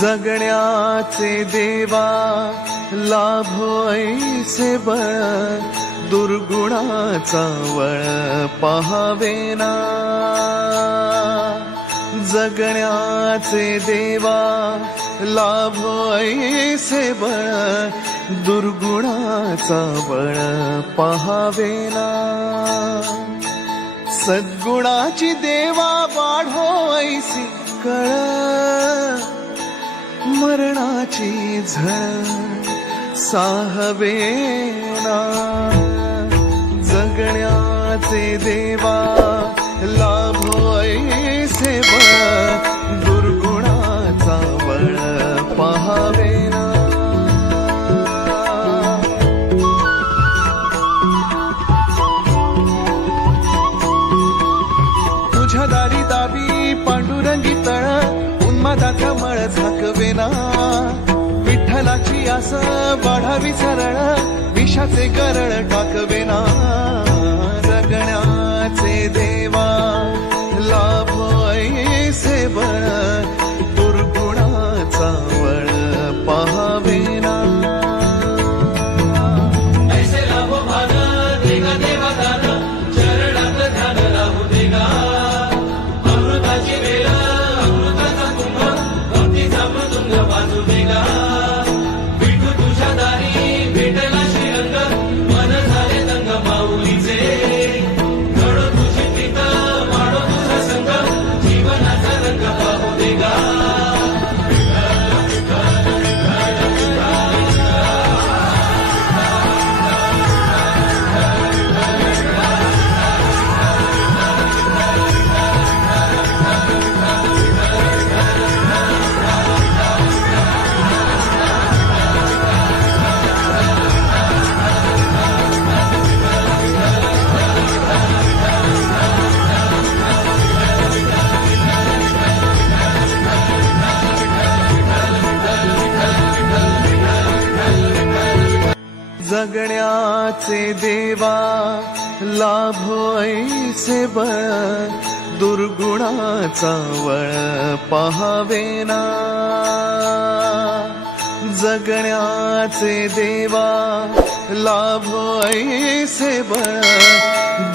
जगण्याचे देवा लाभो ऐसे बळ, दुर्गुणाचा वळ पहावेना। जगण्याचे देवा लाभो ऐसे बळ, दुर्गुणाचा बळ पहावेना। सद्गुणाची देवा वाढो ऐसी कळ, मरणाची झळ साहवेना। जगण्याचे देवा लाभो ऐसे बळ, दुर्गुणाचा बळ पहावेना। तुझ्या दारी दाबी पांडुरंगी तळ, उन्मादाचा मळ झाकवेना। विठ्ठलाची आस वाढावी सरळ, विषाचे करळ टाकवेना। जगण्याचे देवा लाभो ऐसे बळ, दुर्गुणाचा बळ पहावेना। ऐसे लाभो भान देगा देवा दान, चरणात ध्यान राहू देगा। अमृताची वेळ अमृताचा कुंभ, भक्तीचा मृदुंग वाजू देगा। विठू तुझ्या दारी भेटला श्रीरंग, मन झाले दंग माऊलीचे। घडो तुझी प्रीत वाढो तुझा संग, जीवनाचा रंग पाहू देगा। जगण्याचे देवा लाभो ऐसे बळ, दुर्गुणाचा वळ पहावेना। जगण्याचे देवा लाभो ऐसे बळ,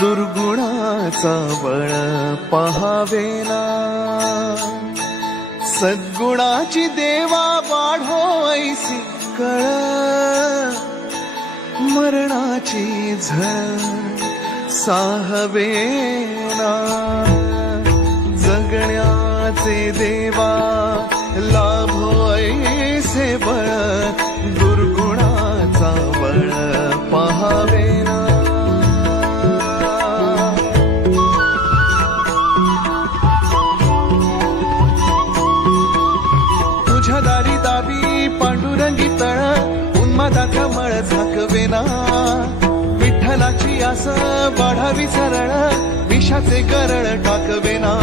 दुर्गुणाचा बळ पहावेना। सद्गुणाची देवा वाढो ऐसी कळ, मरणाची झळ साहवेना। जगण्याचे देवा लाभो ऐसे बळ, दुर्गुणाचा बळ पहावेना। तुझ्या दारी दाबी पांडुरंगी तळ, उन्मादाचा मळ झाकवेना। विठ्ठलाची आस वाढावी सरळ, विषाचे करळ टाकवेना।